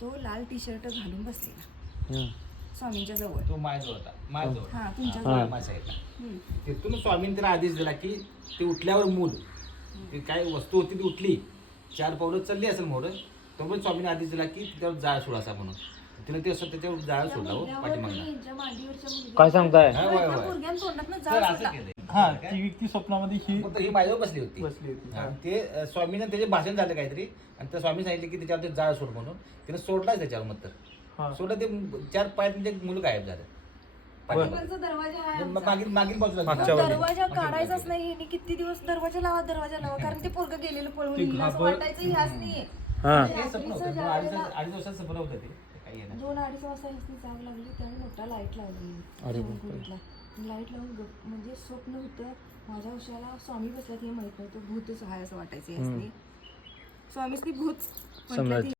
तो लाल T shirt घालून बसलेला स्वामींच्या जवळ. तो माझ्याजवळ होता, माझ्याजवळ. हा तुमच्या हा, जवळ. माझ्या साईडला. तिथून स्वामींनी त्याला आदेश दिला की ते उठल्यावर मूल ती काय वस्तू होती ती उठली 4 पावलं चालली असेल मोर, तो पण स्वामींनी आदेश दिला की त्यावर जाळ सोडा असा म्हणून. तिने ते असं त्याच्यावर जाळ सोडला हो पाठीमागला. काय सांगताय? तर असं केलंय. हा ती व्यक्ती स्वप्नामध्ये ही फक्त ही माझ्यावर बसली होती. बसली होती. हा, ते स्वामीनं त्याचे भाषण झालं काहीतरी आणि त्या स्वामी सांगितले की त्याच्यावर ते जाळ सोड म्हणून. तिने सोडलाच त्याच्यावर मग हा. तर सोडलं ते 4 पायात म्हणजे मुलं गायब झालं. मागील बाजूला दरवाजा काढायचाच नाही. किती दिवस दरवाजा लावा कारण ते पोरग गेलेलं पळून वाटायचं ह्याच नाहीये. हे स्वप्न होतं. 2-2.5 वर्षाचं स्वप्न होतं ते. काही येणार. 2-2.5 वाजता ह्याची जाग लागली. त्याने मोठा लाईट लावली. लाईट लावून म्हणजे स्वप्न होतं. माझ्या उशाला स्वामी बसल्यात हे माहित नव्हतं. भूतच आहे असं वाटायचं. स्वामीच भूत